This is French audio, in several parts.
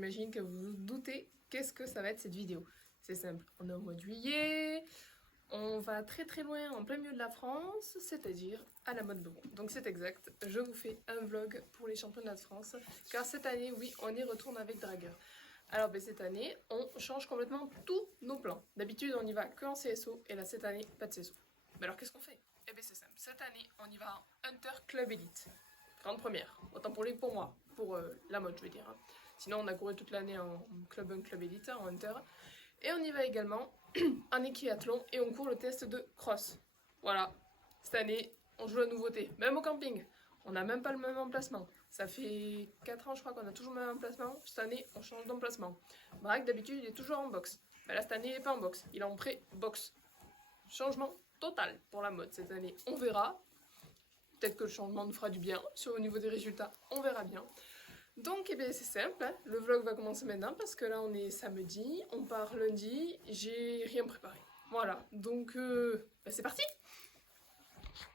j'imagine que vous vous doutez qu'est-ce que ça va être cette vidéo. C'est simple, on est au mois de juillet, on va très très loin en plein milieu de la France, c'est-à-dire à la mode Beuvron. Donc c'est exact, je vous fais un vlog pour les championnats de France, car cette année, oui, on y retourne avec Dragueur. Alors cette année, on change complètement tous nos plans. D'habitude, on y va que en CSO, et là cette année, pas de CSO. Mais alors qu'est-ce qu'on fait? Eh bien c'est simple, cette année, on y va en Hunter Club Elite. Grande première, autant pour lui que pour moi, pour la mode je veux dire. Hein. Sinon on a couru toute l'année en Club 1, Club Elite, en Hunter. Et on y va également en équiathlon et on court le test de cross. Voilà, cette année on joue la nouveauté, même au camping. On n'a même pas le même emplacement. Ça fait 4 ans je crois qu'on a toujours le même emplacement. Cette année on change d'emplacement. Braque d'habitude il est toujours en box. Mais là cette année il n'est pas en box, il est en pré-box. Changement total pour la mode cette année, on verra. Peut-être que le changement nous fera du bien au niveau des résultats, on verra bien. Donc eh bien c'est simple, hein. Le vlog va commencer maintenant parce que là on est samedi, on part lundi, j'ai rien préparé. Voilà, donc c'est parti.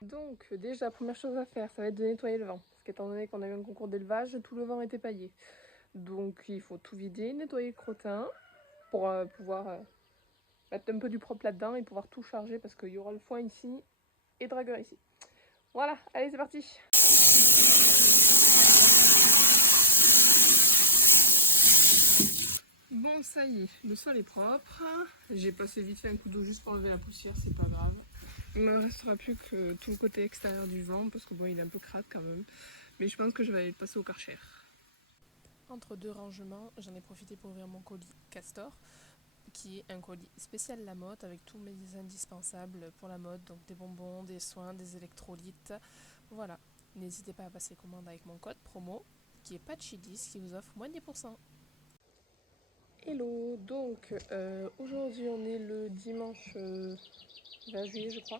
Donc déjà première chose à faire, ça va être de nettoyer le vent. Parce qu'étant donné qu'on a eu un concours d'élevage, tout le vent était paillé. Donc il faut tout vider, nettoyer le crottin pour pouvoir mettre un peu du propre là-dedans et pouvoir tout charger parce qu'il y aura le foin ici et Dragueur ici. Voilà, allez c'est parti. Bon ça y est, le sol est propre. J'ai passé vite fait un coup d'eau juste pour enlever la poussière, c'est pas grave. Il ne me restera plus que tout le côté extérieur du vent parce que bon il est un peu crade quand même. Mais je pense que je vais aller le passer au Karcher. Entre deux rangements, j'en ai profité pour ouvrir mon colis Castor, qui est un colis spécial la mode avec tous mes indispensables pour la mode, donc des bonbons, des soins, des électrolytes. Voilà, n'hésitez pas à passer commande avec mon code promo qui est Patchy10 qui vous offre moins de 10%. Hello, donc aujourd'hui on est le dimanche 20 juillet je crois,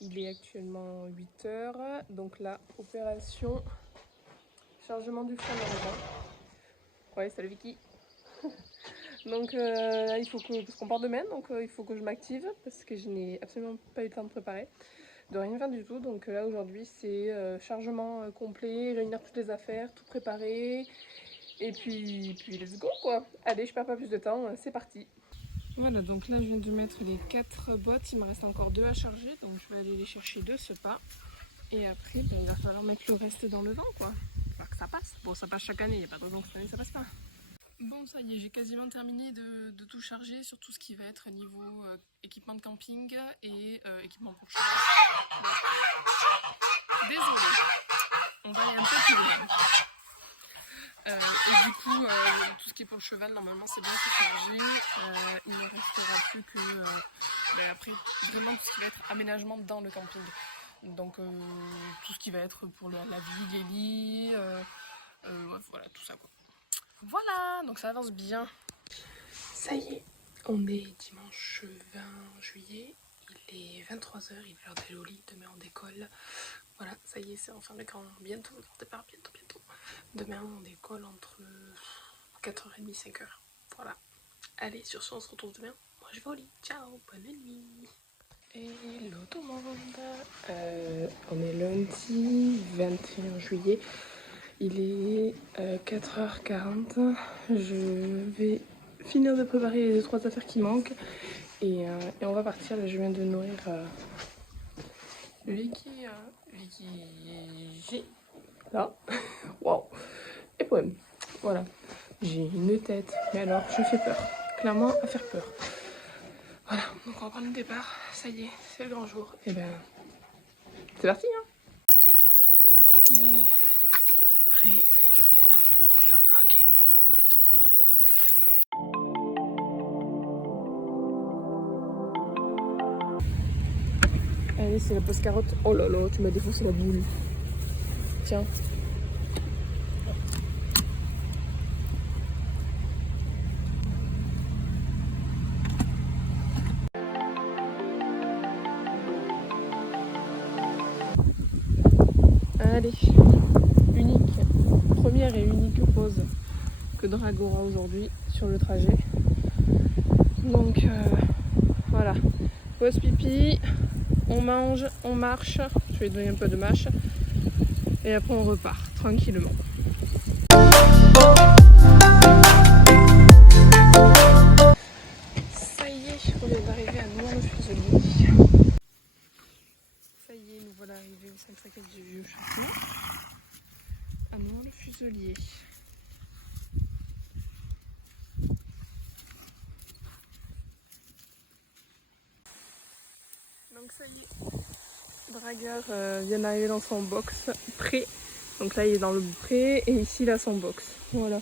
il est actuellement 8 h, donc là opération chargement du frein dans le vent. Ouais salut Vicky. Donc là il faut que, parce qu'on part demain, donc il faut que je m'active parce que je n'ai absolument pas eu le temps de préparer, de rien faire du tout. Donc là aujourd'hui c'est chargement complet, réunir toutes les affaires, tout préparer. Et puis let's go quoi. Allez, je perds pas plus de temps, c'est parti. Voilà, donc là je viens de mettre les 4 bottes, il me reste encore 2 à charger, donc je vais aller les chercher de ce pas. Et après, il va falloir mettre le reste dans le vent quoi. Il va falloir que ça passe. Bon, ça passe chaque année, il n'y a pas de raison que cette année ça passe pas. Bon, ça y est, j'ai quasiment terminé de tout charger sur tout ce qui va être niveau équipement de camping et équipement pour cheval. Désolée, on va aller un peu plus loin. Et du coup, tout ce qui est pour le cheval, normalement c'est bien, c'est chargé. Il ne restera plus que après vraiment tout ce qui va être aménagement dans le camping. Donc tout ce qui va être pour la vie, les lits, voilà tout ça quoi. Voilà, donc ça avance bien. Ça y est, on est dimanche 20 juillet, il est 23 h, il est l'heure d'aller au lit, demain on décolle. Voilà, ça y est, c'est enfin le grand bientôt, le départ bientôt. Demain on décolle entre 4h30 et 5h. Voilà. Allez, sur ce on se retrouve demain. Moi je vais au lit. Ciao, bonne nuit. Hello tout le monde. On est lundi 21 juillet. Il est 4h40. Je vais finir de préparer les 2-3 affaires qui manquent. Et on va partir. Là je viens de nourrir Vicky G. Là. Waouh. Et poème. Voilà. J'ai une tête. Mais alors, je fais peur. Clairement, à faire peur. Voilà. Donc, on va prendre le départ. Ça y est, c'est le grand jour. Et ben, c'est parti, hein. Ça y est. Prêt. On est embarqué. On s'en va. Allez, c'est la pause carotte. Oh là là, tu m'as défoncé la boule. Tiens. Allez, première et unique pause que Dragueur aura aujourd'hui sur le trajet. Donc voilà, pause pipi, on mange, on marche, je vais donner un peu de mâche et après on repart tranquillement. Ça y est, on vient d'arriver à Nohant-le-Fuselier. Ça y est, nous voilà arrivés au 5 du Vieux Château, à Nohant-le-Fuselier. Donc ça y est, Dragueur vient d'arriver dans son box prêt. Donc là il est dans le pré et ici il a son box. Voilà.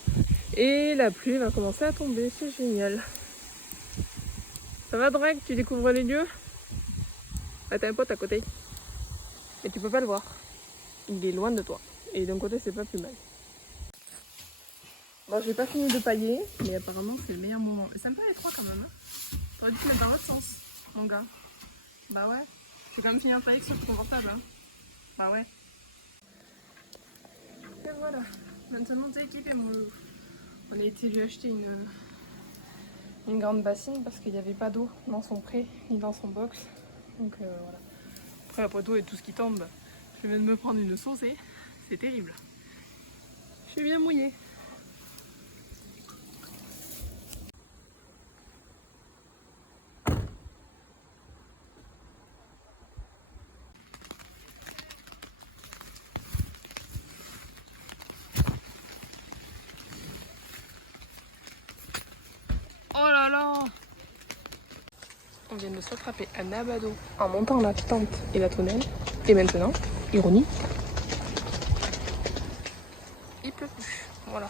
Et la pluie va commencer à tomber, c'est génial. Ça va Drag, tu découvres les lieux? Ah, t'as un pote à côté. Et tu peux pas le voir. Il est loin de toi. Et d'un côté c'est pas plus mal. Bon, j'ai pas fini de pailler, mais apparemment c'est le meilleur moment. C'est un peu étroit quand même. Hein. T'aurais dû te mettre dans l'autre sens, mon gars. Bah ouais. Je vais quand même finir de pailler que ce soit plus confortable. Hein. Bah ouais. Et voilà. Maintenant t'es équipé, mon loup. On a été lui acheter une grande bassine parce qu'il n'y avait pas d'eau dans son pré ni dans son box. Donc voilà. Après tout et tout ce qui tombe, je viens de me prendre une saucée. C'est terrible. Je suis bien mouillée. Oh là là! On vient de s'attraper un abado en montant la tente et la tonnelle. Et maintenant, ironie, il pleut plus. Voilà.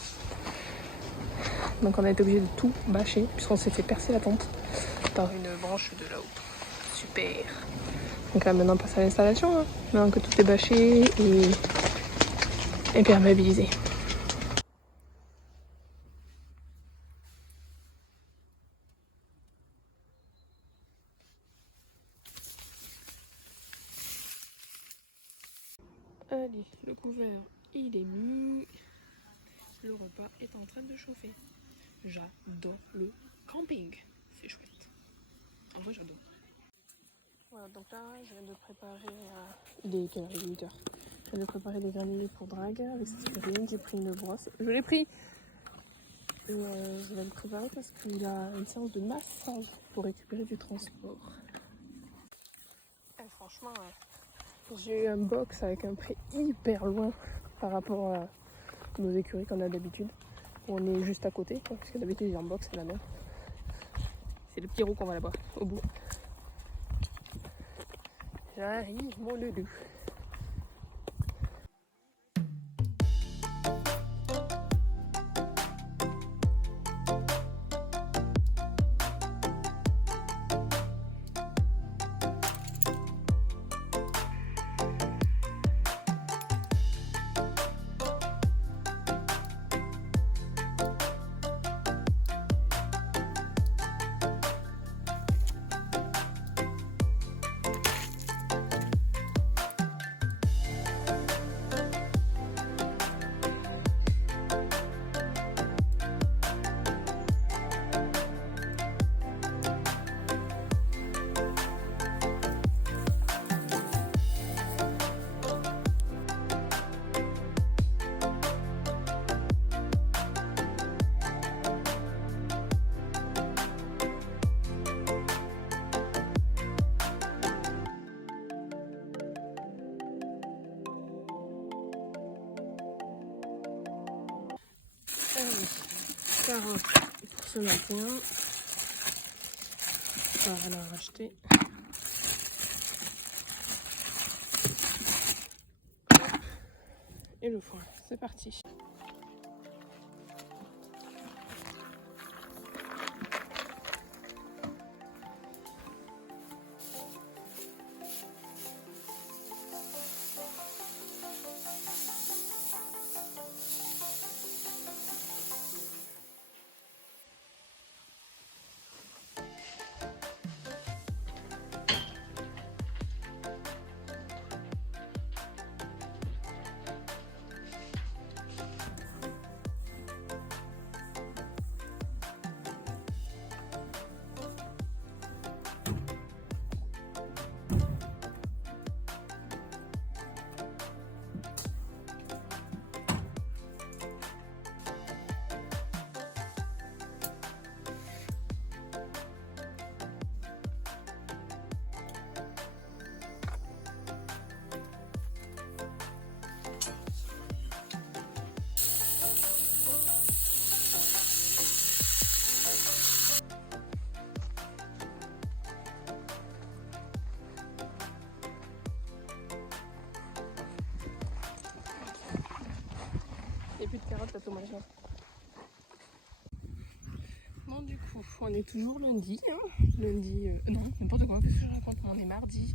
Donc on a été obligé de tout bâcher puisqu'on s'est fait percer la tente par une branche de là-haut. Super. Donc là maintenant on passe à l'installation. Hein. Maintenant que tout est bâché et imperméabilisé. Allez, le couvert, il est mis. Le repas est en train de chauffer. J'adore le camping. C'est chouette. En vrai, j'adore. Voilà, donc là, je viens de préparer... Il est quelle heure? Il est 8h. Je viens de préparer des granulés pour Drag avec sa spirine. J'ai pris une brosse. Je l'ai pris. Et je vais le préparer parce qu'il a une séance de massage pour récupérer du transport. Et franchement... J'ai eu un box avec un prix hyper loin par rapport à nos écuries qu'on a d'habitude. On est juste à côté, parce que d'habitude j'ai un box, c'est la même. C'est le petit roux qu'on va là-bas, au bout. J'arrive, mon loulou. Allez, carotte pour ce matin. On va la racheter. Et le foin, c'est parti. dommage. Bon, du coup, on est toujours lundi. Hein. Lundi. Non, n'importe quoi, qu'est-ce que je raconte? On est mardi.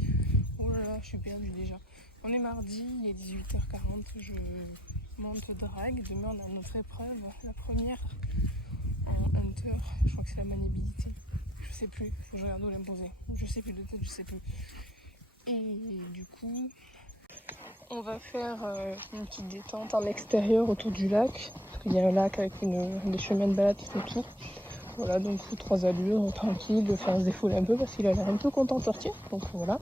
Oh là là, je suis perdue déjà. On est mardi, il est 18h40. Je monte drag. Demain, on a notre épreuve. La première en hunter. Je crois que c'est la maniabilité. Je sais plus. Faut que je regarde où l'imposer. Je sais plus de tête, je sais plus. Et du coup, on va faire une petite détente en extérieur autour du lac. Parce qu'il y a un lac avec des chemins de balade tout autour. Voilà, donc 3 allures, tranquille, de faire se défouler un peu parce qu'il a l'air un peu content de sortir. Donc voilà.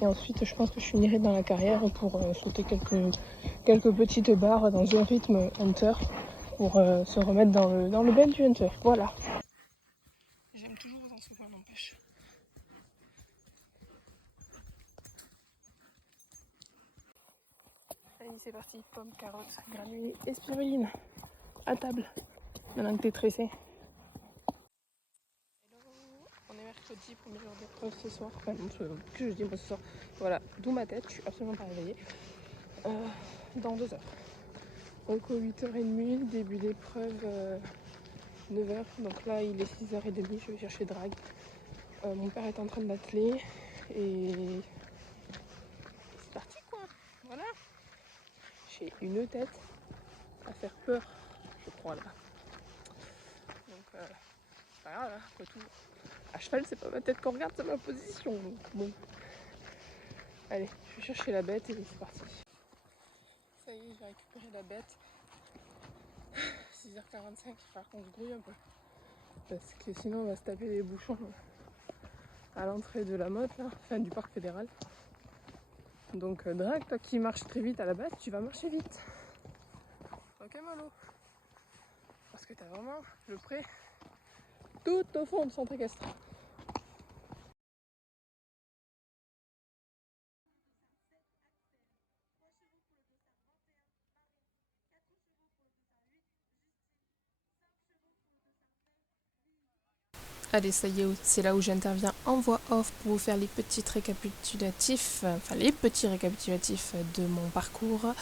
Et ensuite, je pense que je finirai dans la carrière pour sauter quelques petites barres dans un rythme hunter pour se remettre dans le bain du hunter. Voilà. J'aime toujours autant ce point, n'empêche. Allez, c'est parti. Pommes, carottes, granulés et spiruline. À table. Maintenant que t'es tressé. On est mercredi, premier jour d'épreuve ce soir. Enfin, non, que je dis moi ce soir. Voilà, d'où ma tête, je suis absolument pas réveillée. Dans 2 heures. Donc, au 8h30, début d'épreuve, 9h. Donc là, il est 6h30, je vais chercher drag. Mon père est en train d'atteler. Et c'est parti quoi. Voilà. J'ai une tête à faire peur, je crois là. Donc, c'est pas grave, hein, après tout. À cheval, c'est pas ma tête qu'on regarde, c'est ma position. Donc, bon. Allez, je vais chercher la bête et c'est parti. Ça y est, j'ai récupéré la bête. 6h45, il va falloir qu'on se grouille un peu. Parce que sinon, on va se taper les bouchons à l'entrée de la motte, là, enfin du parc fédéral. Donc, drag, toi qui marches très vite à la base, tu vas marcher vite. Ok, Malo? Parce que t'as vraiment le pré tout au fond de centre équestre. Allez, ça y est, c'est là où j'interviens en voix off pour vous faire les petits récapitulatifs de mon parcours.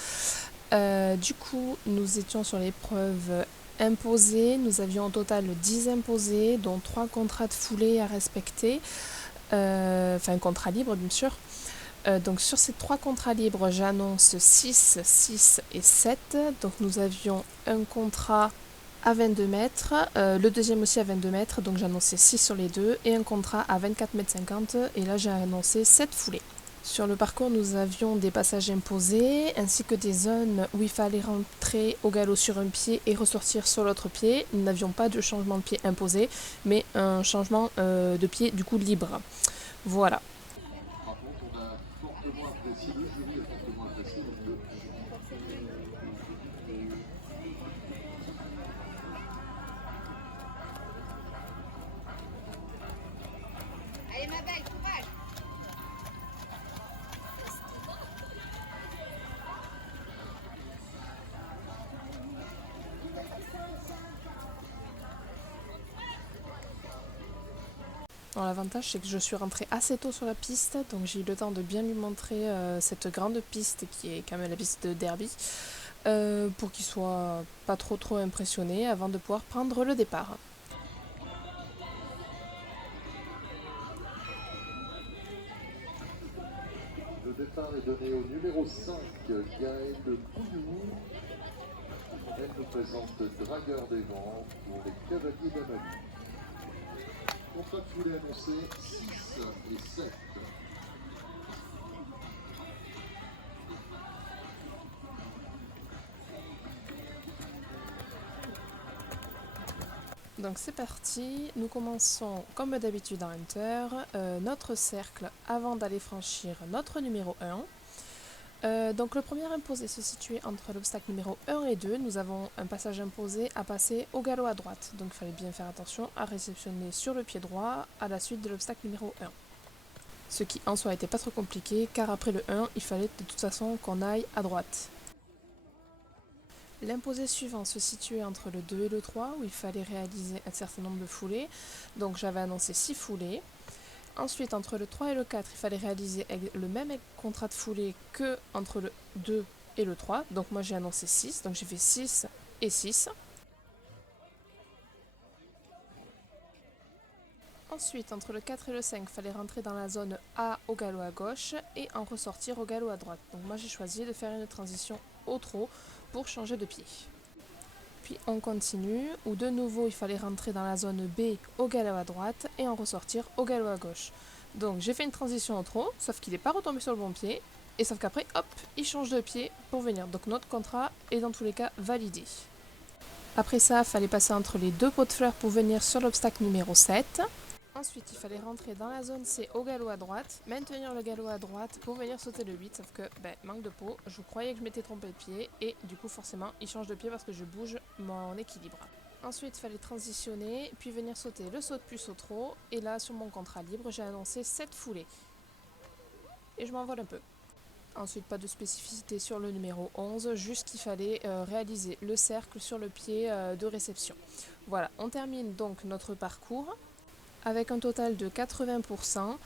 Du coup, nous étions sur l'épreuve imposée. Nous avions au total 10 imposés, dont 3 contrats de foulée à respecter. Enfin, un contrat libre, bien sûr. Donc sur ces 3 contrats libres, j'annonce 6, 6 et 7. Donc nous avions un contrat à 22 mètres, le deuxième aussi à 22 mètres, donc j'ai annoncé 6 sur les deux, et un contrat à 24,50 m, et là j'ai annoncé 7 foulées. Sur le parcours, nous avions des passages imposés, ainsi que des zones où il fallait rentrer au galop sur un pied et ressortir sur l'autre pied. Nous n'avions pas de changement de pied imposé, mais un changement de pied du coup libre. Voilà. Par contre, on a fortement apprécié, le jury a fortement apprécié les deux. Allez ma belle, courage! L'avantage c'est que je suis rentrée assez tôt sur la piste, donc j'ai eu le temps de bien lui montrer cette grande piste qui est quand même la piste de derby, pour qu'il soit pas trop impressionné avant de pouvoir prendre le départ. Le départ est donné au numéro 5, Gaël Couillou. Elle nous présente Dragueur des Vents pour les Cavaliers d'Amalie. Contrat de foulée annoncé 6 et 7. Donc c'est parti, nous commençons comme d'habitude en hunter, notre cercle avant d'aller franchir notre numéro 1. Donc le premier imposé se situait entre l'obstacle numéro 1 et 2. Nous avons un passage imposé à passer au galop à droite. Donc il fallait bien faire attention à réceptionner sur le pied droit à la suite de l'obstacle numéro 1. Ce qui en soi n'était pas trop compliqué car après le 1, il fallait de toute façon qu'on aille à droite. L'imposé suivant se situait entre le 2 et le 3 où il fallait réaliser un certain nombre de foulées. Donc j'avais annoncé 6 foulées. Ensuite, entre le 3 et le 4, il fallait réaliser le même contrat de foulée que entre le 2 et le 3. Donc moi j'ai annoncé 6, donc j'ai fait 6 et 6. Ensuite, entre le 4 et le 5, il fallait rentrer dans la zone A au galop à gauche et en ressortir au galop à droite. Donc moi j'ai choisi de faire une transition au trot pour changer de pied. Puis on continue, où de nouveau il fallait rentrer dans la zone B au galop à droite et en ressortir au galop à gauche. Donc j'ai fait une transition au trot, sauf qu'il n'est pas retombé sur le bon pied, et sauf qu'après, hop, il change de pied pour venir. Donc notre contrat est dans tous les cas validé. Après ça, il fallait passer entre les deux pots de fleurs pour venir sur l'obstacle numéro 7. Ensuite, il fallait rentrer dans la zone C au galop à droite, maintenir le galop à droite pour venir sauter le 8, sauf que, manque de peau, je croyais que je m'étais trompé de pied, et du coup, forcément, il change de pied parce que je bouge mon équilibre. Ensuite, il fallait transitionner, puis venir sauter le saut de puce au trot, et là, sur mon contrat libre, j'ai annoncé 7 foulées. Et je m'envole un peu. Ensuite, pas de spécificité sur le numéro 11, juste qu'il fallait réaliser le cercle sur le pied de réception. Voilà, on termine donc notre parcours avec un total de 80%.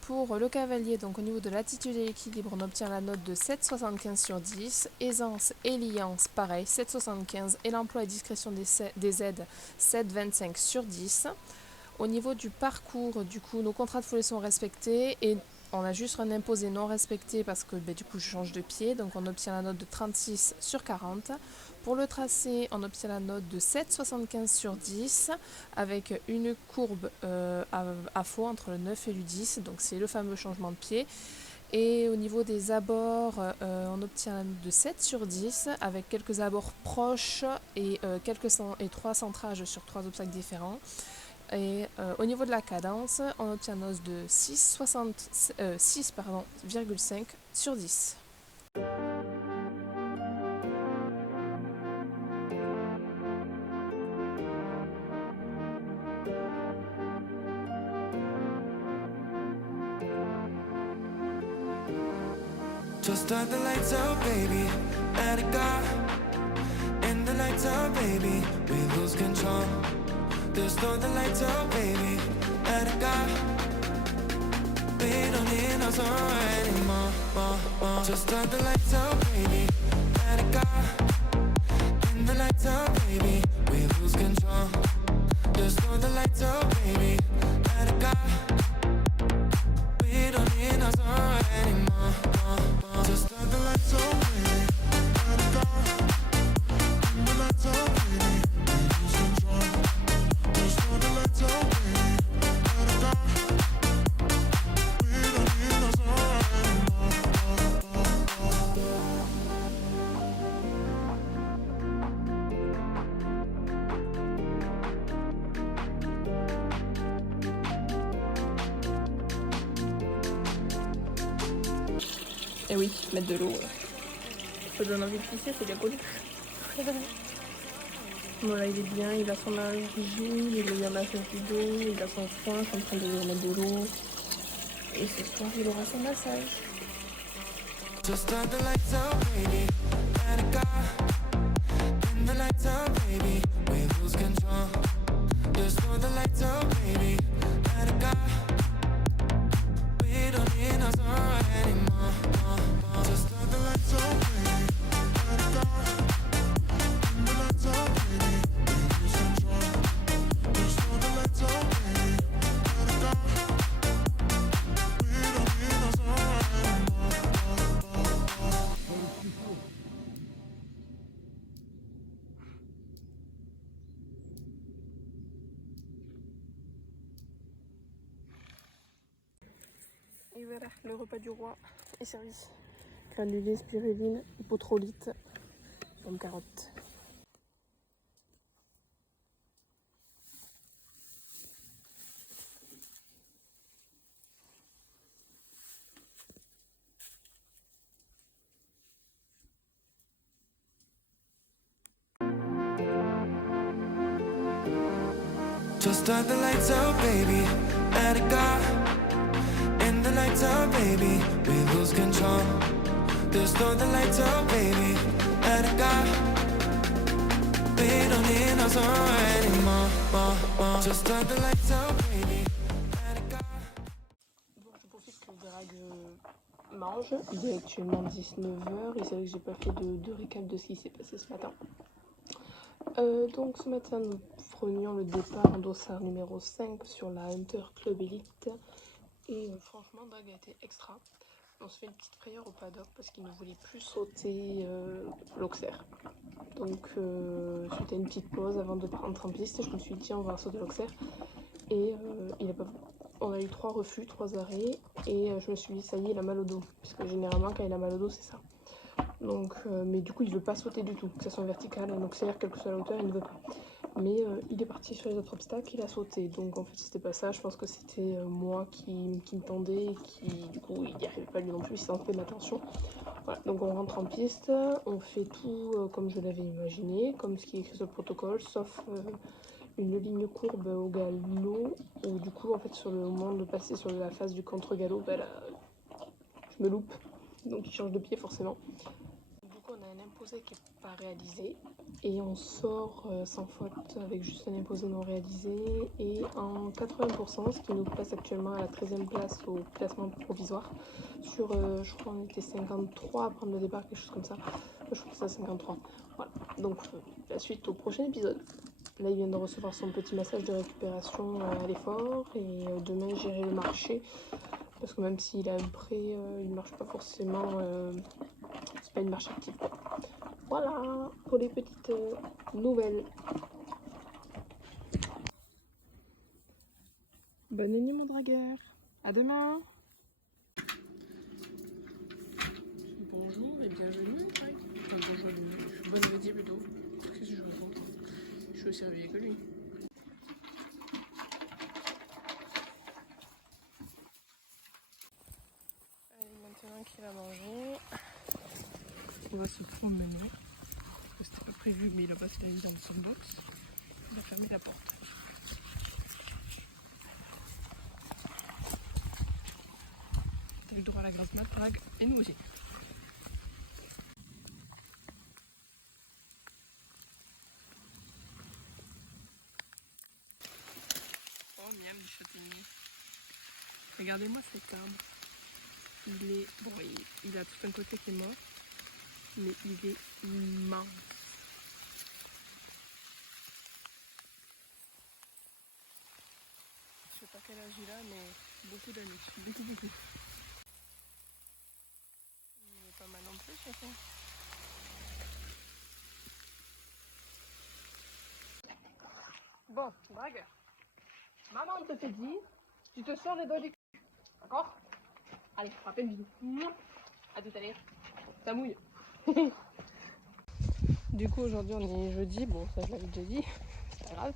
Pour le cavalier, donc au niveau de l'attitude et l'équilibre, on obtient la note de 7,75 sur 10. Aisance et liance, pareil, 7,75. Et l'emploi et discrétion des aides, 7,25 sur 10. Au niveau du parcours, du coup, nos contrats de foulée sont respectés et on a juste un imposé non respecté parce que du coup je change de pied, donc on obtient la note de 36 sur 40. Pour le tracé, on obtient la note de 7,75 sur 10 avec une courbe à faux entre le 9 et le 10, donc c'est le fameux changement de pied. Et au niveau des abords, on obtient la note de 7 sur 10 avec quelques abords proches et 3 centrages sur 3 obstacles différents. Et au niveau de la cadence, on obtient une note de 6,5 sur 10. Just start the lights out, baby. Let it go. In the lights out, baby. We lose control. Just start the lights out, baby. Let it go. We don't need no song anymore. Just start the lights out, baby. Let it go. In the lights out, baby. We lose control. Just start the lights out, baby. Let it go. We don't need no song anymore. Just start the lights out, baby. Let it go. In the lights out, baby. We lose control. Just start the lights out, baby. Let it go. We don't need no song anymore. Et oui, mettre de l'eau, ça donne envie de pisser, c'est bien connu. Bon là il est bien, il a son linge rigide, il est bien massage du dos, il a son foin, je suis en train de lui remettre de l'eau. Et ce soir il aura son massage. Just start the lights out, baby. Let it go. In the lights out, baby. We lose control. Just start the lights out, baby. Let it go. We don't need no song anymore. Just start the lights out, baby. Let it go. In the lights out, baby. We lose control. Just start the lights out, baby. Let it go. We don't need no song anymore. Et voilà, le repas du roi est servi. Granulés, spiruline, hypotrolite, pomme carotte. Just start the lights out, baby. Let it go. In the lights out, baby. We lose control. Just start the lights out, baby. Let it go. We don't need no song anymore. Just start the lights out, baby. Let it go. Bon, je profite que le drague mange. Il est actuellement 19h et c'est vrai que j'ai pas fait de récap de ce qui s'est passé ce matin. Donc ce matin nous prenions le départ en dossard numéro 5 sur la Hunter Club Elite et franchement Drag a été extra. On se fait une petite frayeur au paddock parce qu'il ne voulait plus sauter l'Auxerre. Donc c'était une petite pause avant de prendre en piste. Je me suis dit tiens on va sauter l'Auxerre et il a pas... on a eu 3 refus, 3 arrêts et je me suis dit ça y est il a mal au dos puisque généralement quand il a mal au dos c'est ça. Donc, mais du coup il veut pas sauter du tout, que ça soit vertical, un auxiliaire, quelle que soit la hauteur, il ne veut pas. Mais il est parti sur les autres obstacles, il a sauté. Donc en fait c'était pas ça, je pense que c'était moi qui me tendais et qui du coup il n'y arrivait pas lui non plus, il s'en fait attention. Voilà, donc on rentre en piste, on fait tout comme je l'avais imaginé, comme ce qui est écrit sur le protocole, sauf une ligne courbe au galop, où du coup en fait sur le moment de passer sur la phase du contre-galop, bah, là, je me loupe, donc il change de pied forcément. On a un imposé qui n'est pas réalisé et on sort sans faute avec juste un imposé non réalisé et en 80%, ce qui nous place actuellement à la 13e place au classement provisoire sur, je crois qu'on était 53 à prendre le départ, quelque chose comme ça, je crois que c'est 53. Voilà, donc la suite au prochain épisode. Là il vient de recevoir son petit massage de récupération à l'effort et demain j'irai le marcher parce que même s'il a un prêt, il ne marche pas forcément... c'est pas une marche active quoi. Voilà pour les petites nouvelles. Bonne nuit mon dragueur. À demain. Bonjour et bienvenue au drague. Enfin bonjour lui. Bonne midi plutôt. Qu'est-ce que je raconte? Je suis aussi réveillée que lui. Allez, maintenant qu'il a mangé, on va se promener. C'était pas prévu, mais il a passé la nuit dans son box. Il a fermé la porte. T'as eu le droit à la grasse mat, Drag, et nous aussi. Oh miam du châtaignier. Regardez-moi cet arbre. Il est... Bon, il a tout un côté qui est mort, mais il est immense. Je sais pas quel âge il a, mais beaucoup d'années. Beaucoup. Il est pas mal non plus, je sais. Bon, drague. Maman te fait dire, tu te sors les doigts du cul. D'accord? Allez, frappez le bisou. À tout à l'heure. Ça mouille. Du coup, aujourd'hui, on est jeudi. Bon, ça, je l'avais déjà dit. C'est pas grave.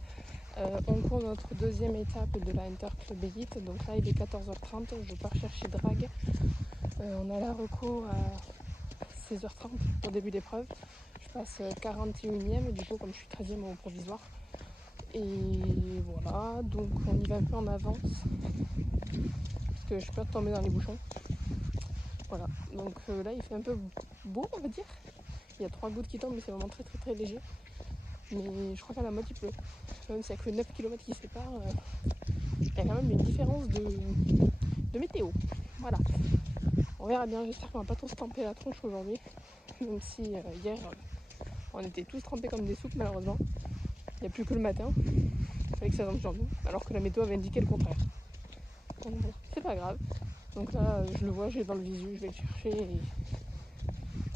On court notre deuxième étape de la Hunter Club Elite. Donc là, il est 14h30. Je pars chercher Drag. On a la reco à 16h30 au début d'épreuve. Je passe 41e. Du coup, comme je suis 13e au provisoire. Et voilà. Donc, on y va un peu en avance. Parce que je suis peur de tomber dans les bouchons. Voilà. Donc là, il fait un peu beau, on va dire. Il y a 3 gouttes qui tombent, mais c'est vraiment très léger. Mais je crois qu'à la mode il pleut. Même s'il n'y a que 9 km qui séparent, il y a quand même une différence de météo. Voilà. On verra bien, j'espère qu'on va pas trop se tremper la tronche aujourd'hui. Même si hier, on était tous trempés comme des soupes malheureusement. Il n'y a plus que le matin. Il fallait que ça tombe sur nous, alors que la météo avait indiqué le contraire. Donc bon, c'est pas grave. Donc là, je le vois, j'ai dans le visu, je vais le chercher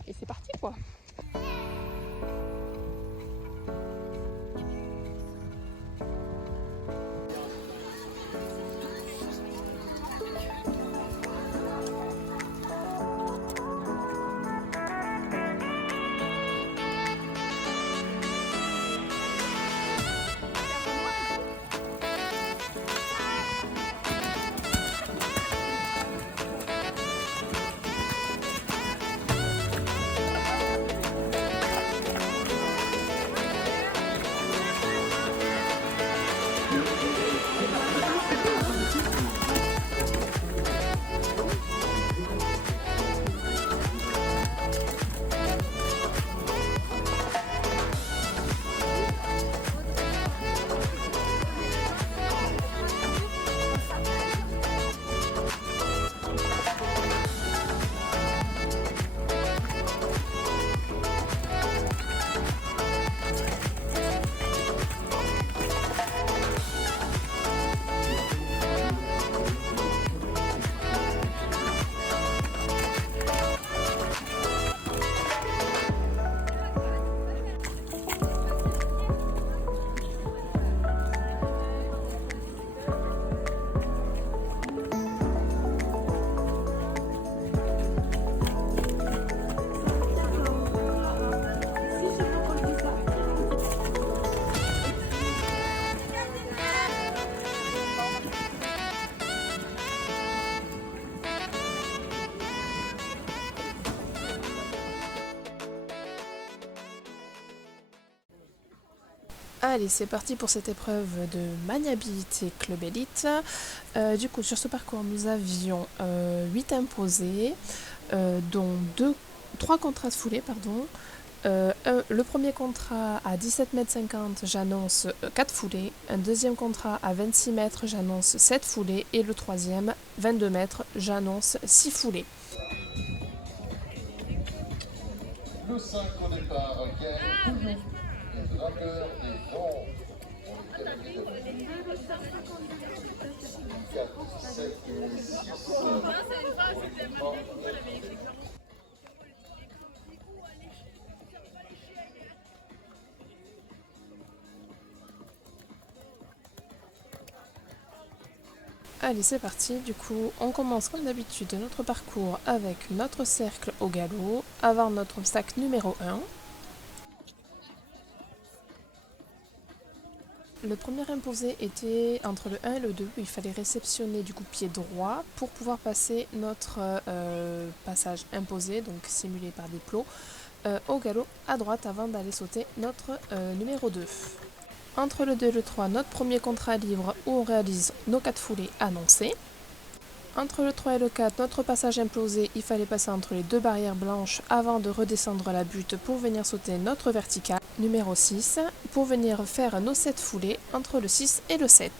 et c'est parti quoi. Allez, c'est parti pour cette épreuve de maniabilité club élite. Du coup, sur ce parcours, nous avions 8 imposés, dont 3 contrats de foulée, pardon. Le premier contrat à 17,50 m, j'annonce 4 foulées. Un deuxième contrat à 26 mètres, j'annonce 7 foulées. Et le troisième, 22 mètres, j'annonce 6 foulées. Le 5 au départ, Gaël Pouillou, grimpeur des vents. Pour le cavalier de 4, 7, 6 pour les contrats. Allez, c'est parti. Du coup, on commence comme d'habitude notre parcours avec notre cercle au galop, avant notre obstacle numéro 1. Le premier imposé était entre le 1 et le 2, où il fallait réceptionner du coup pied droit pour pouvoir passer notre passage imposé, donc simulé par des plots, au galop à droite avant d'aller sauter notre numéro 2. Entre le 2 et le 3, notre premier contrat libre où on réalise nos 4 foulées annoncées. Entre le 3 et le 4, notre passage imposé, il fallait passer entre les 2 barrières blanches avant de redescendre la butte pour venir sauter notre vertical numéro 6, pour venir faire nos 7 foulées entre le 6 et le 7.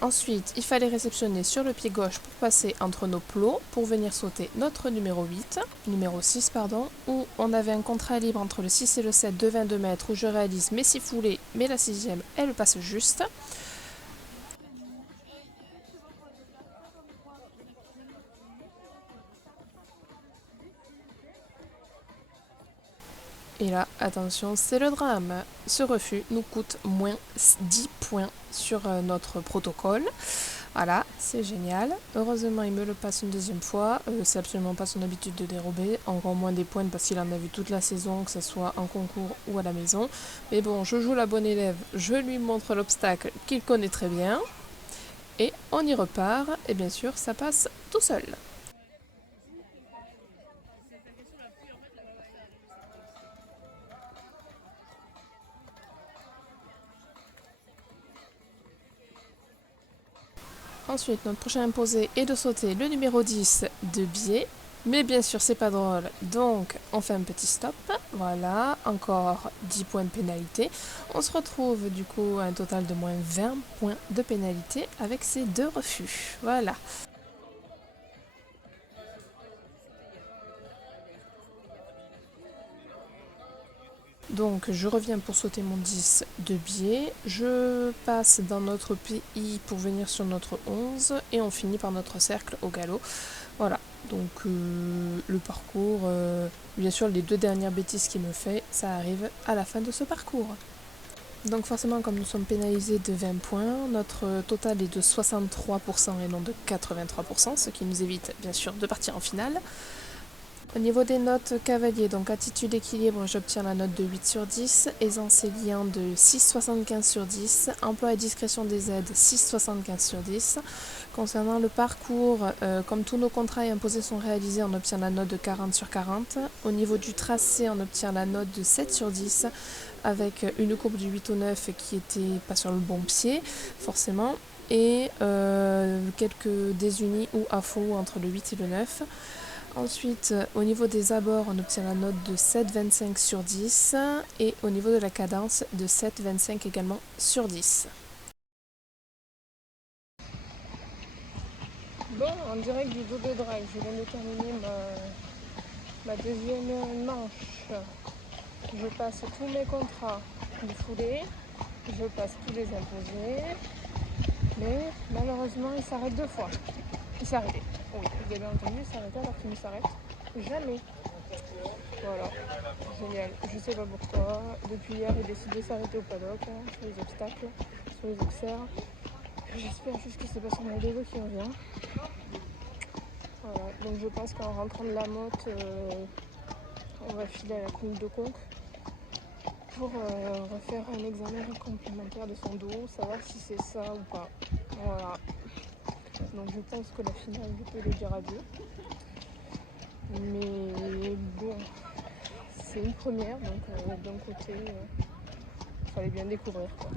Ensuite, il fallait réceptionner sur le pied gauche pour passer entre nos plots pour venir sauter notre numéro 6, où on avait un contrat libre entre le 6 et le 7 de 22 mètres où je réalise mes 6 foulées, mais la 6e, elle passe juste. Et là, attention, c'est le drame. Ce refus nous coûte moins 10 points sur notre protocole. Voilà, c'est génial. Heureusement, il me le passe une deuxième fois. C'est absolument pas son habitude de dérober. Encore moins des points parce qu'il en a vu toute la saison, que ce soit en concours ou à la maison. Mais bon, je joue la bonne élève. Je lui montre l'obstacle qu'il connaît très bien. Et on y repart. Et bien sûr, ça passe tout seul. Ensuite, notre prochain imposé est de sauter le numéro 10 de biais. Mais bien sûr, c'est pas drôle, donc on fait un petit stop. Voilà, encore 10 points de pénalité. On se retrouve du coup à un total de moins 20 points de pénalité avec ces 2 refus. Voilà. Donc je reviens pour sauter mon 10 de biais, je passe dans notre pays pour venir sur notre 11 et on finit par notre cercle au galop. Voilà, donc le parcours, bien sûr les 2 dernières bêtises qu'il me fait, ça arrive à la fin de ce parcours. Donc forcément comme nous sommes pénalisés de 20 points, notre total est de 63% et non de 83%, ce qui nous évite bien sûr de partir en finale. Au niveau des notes cavalier, donc attitude équilibre, j'obtiens la note de 8 sur 10, aisance et liant de 6,75 sur 10, emploi et discrétion des aides 6,75 sur 10. Concernant le parcours, comme tous nos contrats et imposés sont réalisés, on obtient la note de 40 sur 40. Au niveau du tracé, on obtient la note de 7 sur 10, avec une courbe du 8 au 9 qui était pas sur le bon pied, forcément, et quelques désunis ou affaux entre le 8 et le 9. Ensuite, au niveau des abords, on obtient la note de 7,25 sur 10 et au niveau de la cadence de 7,25 également sur 10. Bon, en direct du dodo drag, je viens de terminer ma deuxième manche. Je passe tous mes contrats du foulée, je passe tous les imposés, mais malheureusement il s'arrête 2 fois. Il s'est arrêté. Oui, vous avez entendu, il s'est arrêté alors qu'il ne s'arrête jamais. Voilà, génial. Je sais pas pourquoi. Depuis hier, il décide de s'arrêter au paddock, sur les obstacles, sur les observes. J'espère juste que c'est pas son vélo qui revient. Voilà, donc je pense qu'en rentrant de la motte, on va filer à la clinique de Conques pour refaire un examen complémentaire de son dos, savoir si c'est ça ou pas. Voilà. Donc je pense que la finale, je peux le dire adieu. Mais bon, c'est une première, donc d'un côté, fallait bien découvrir quoi.